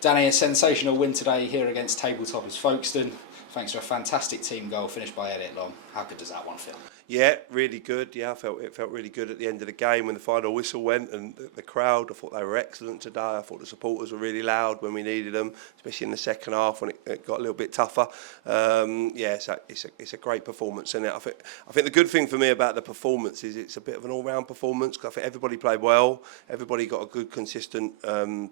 Danny, a sensational win today here against tabletoppers Folkestone. Thanks to a fantastic team goal finished by Elliot Long. How good does that one feel? Yeah, really good. Yeah, it felt really good at the end of the game when the final whistle went, and the crowd, I thought they were excellent today. I thought the supporters were really loud when we needed them, especially in the second half when it got a little bit tougher. Yeah, it's a great performance, and I think the good thing for me about the performance is it's a bit of an all-round performance. Cause I think everybody played well, everybody got a good consistent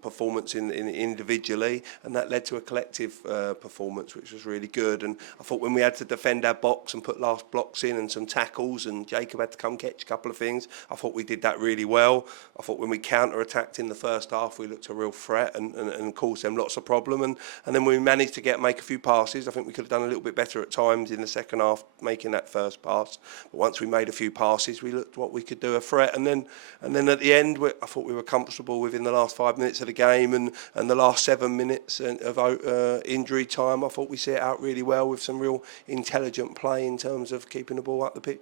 performance in individually, and that led to a collective performance which was really good. And I thought when we had to defend our box and put last blocks in and some tackles, and Jacob had to come catch a couple of things, I thought we did that really well. I thought when we counter-attacked in the first half, we looked a real threat and caused them lots of problem. And then when we managed to make a few passes, I think we could have done a little bit better at times in the second half, making that first pass. But once we made a few passes, we looked what we could do, a threat. And then at the end, I thought we were comfortable within the last 5 minutes of the game and the last 7 minutes of injury time. I thought we set it out really well with some real intelligent play in terms of keeping the ball up the pitch.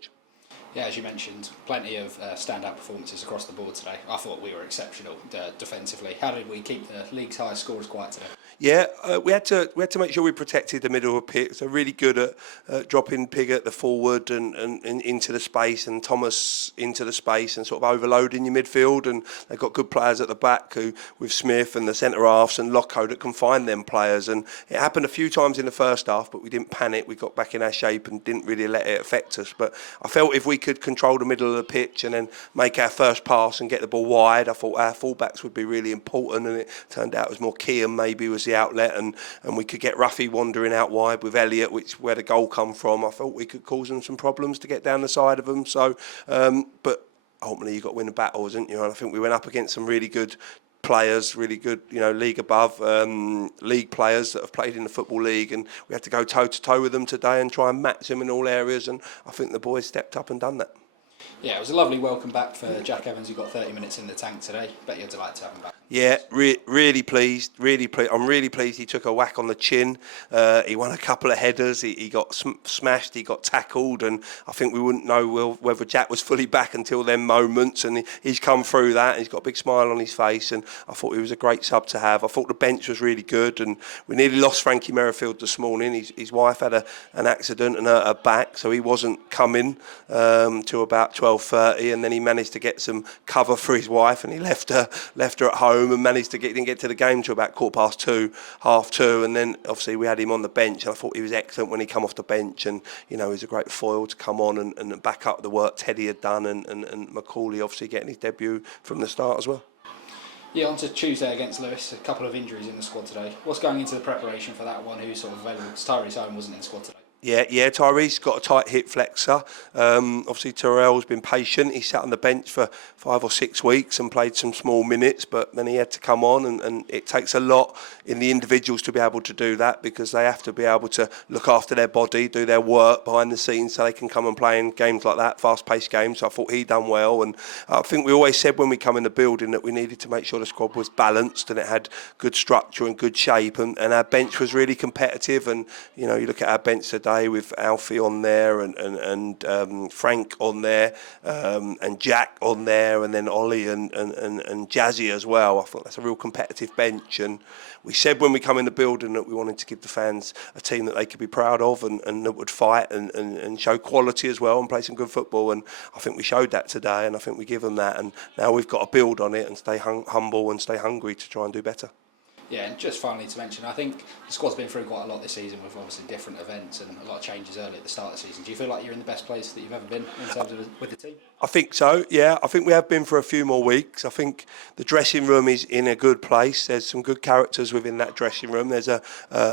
Yeah, as you mentioned, plenty of standout performances across the board today. I thought we were exceptional defensively. How did we keep the league's highest scores quiet today? Yeah, we had to make sure we protected the middle of the pitch. So really good at dropping Pigott the forward and into the space, and Thomas into the space, and sort of overloading your midfield. And they've got good players at the back with Smith and the centre halves and Locko that can find them players. And it happened a few times in the first half, but we didn't panic. We got back in our shape and didn't really let it affect us. But I felt if we could control the middle of the pitch and then make our first pass and get the ball wide, I thought our fullbacks would be really important. And it turned out it was more Kean maybe was the outlet, and we could get Ruffy wandering out wide with Elliot, where the goal come from. I thought we could cause them some problems to get down the side of them. So, but ultimately you've got to win the battles, haven't you? And I think we went up against some really good players, really good, league above league players that have played in the Football League, and we had to go toe to toe with them today and try and match them in all areas. And I think the boys stepped up and done that. Yeah, it was a lovely welcome back for Jack Evans, who got 30 minutes in the tank today. Bet you're delighted to have him back. Yeah, really pleased. I'm really pleased he took a whack on the chin. He won a couple of headers. He got smashed. He got tackled, and I think we wouldn't know whether Jack was fully back until them moments. And he's come through that. He's got a big smile on his face, and I thought he was a great sub to have. I thought the bench was really good, and we nearly lost Frankie Merrifield this morning. His wife had an accident and her back, so he wasn't coming till about 12:30, and then he managed to get some cover for his wife, and he left her at home and managed to didn't get to the game till about 2:15, 2:30, and then obviously we had him on the bench, and I thought he was excellent when he come off the bench, and he was a great foil to come on and back up the work Teddy had done, and Macaulay obviously getting his debut from the start as well. Yeah, on to Tuesday against Lewis. A couple of injuries in the squad today. What's going into the preparation for that one? Who's sort of available? Because Tyrese Owen wasn't in the squad today. Yeah, Tyree's got a tight hip flexor. Obviously, Terrell's been patient. He sat on the bench for 5 or 6 weeks and played some small minutes, but then he had to come on, and it takes a lot in the individuals to be able to do that, because they have to be able to look after their body, do their work behind the scenes so they can come and play in games like that, fast-paced games. So I thought he done well, and I think we always said when we come in the building that we needed to make sure the squad was balanced and it had good structure and good shape, and our bench was really competitive. And you look at our bench today with Alfie on there and Frank on there and Jack on there, and then Ollie and Jazzy as well. I thought that's a real competitive bench, and we said when we come in the building that we wanted to give the fans a team that they could be proud of and that would fight and show quality as well and play some good football, and I think we showed that today, and I think we give them that, and now we've got to build on it and stay humble and stay hungry to try and do better. Yeah, and just finally to mention, I think the squad's been through quite a lot this season with obviously different events and a lot of changes early at the start of the season. Do you feel like you're in the best place that you've ever been in terms of with the team? I think so, yeah. I think we have been for a few more weeks. I think the dressing room is in a good place. There's some good characters within that dressing room. There's a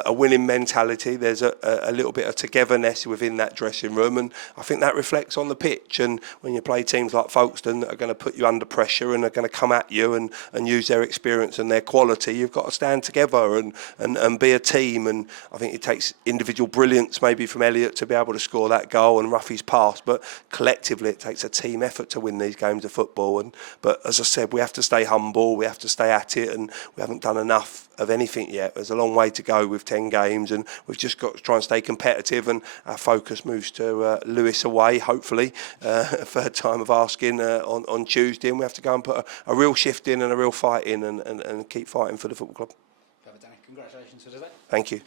winning mentality. There's a little bit of togetherness within that dressing room, and I think that reflects on the pitch. And when you play teams like Folkestone that are going to put you under pressure and are going to come at you and use their experience and their quality, you've got to stand together and be a team. And I think it takes individual brilliance maybe from Elliot to be able to score that goal and Ruffy's pass, but collectively it takes a team effort to win these games of football. But as I said, we have to stay humble, we have to stay at it, and we haven't done enough of anything yet. There's a long way to go with 10 games, and we've just got to try and stay competitive, and our focus moves to Lewis away, hopefully, a third time of asking on Tuesday, and we have to go and put a real shift in and a real fight in and keep fighting for the football club. Perfect, Danny. Congratulations for today. Thank you.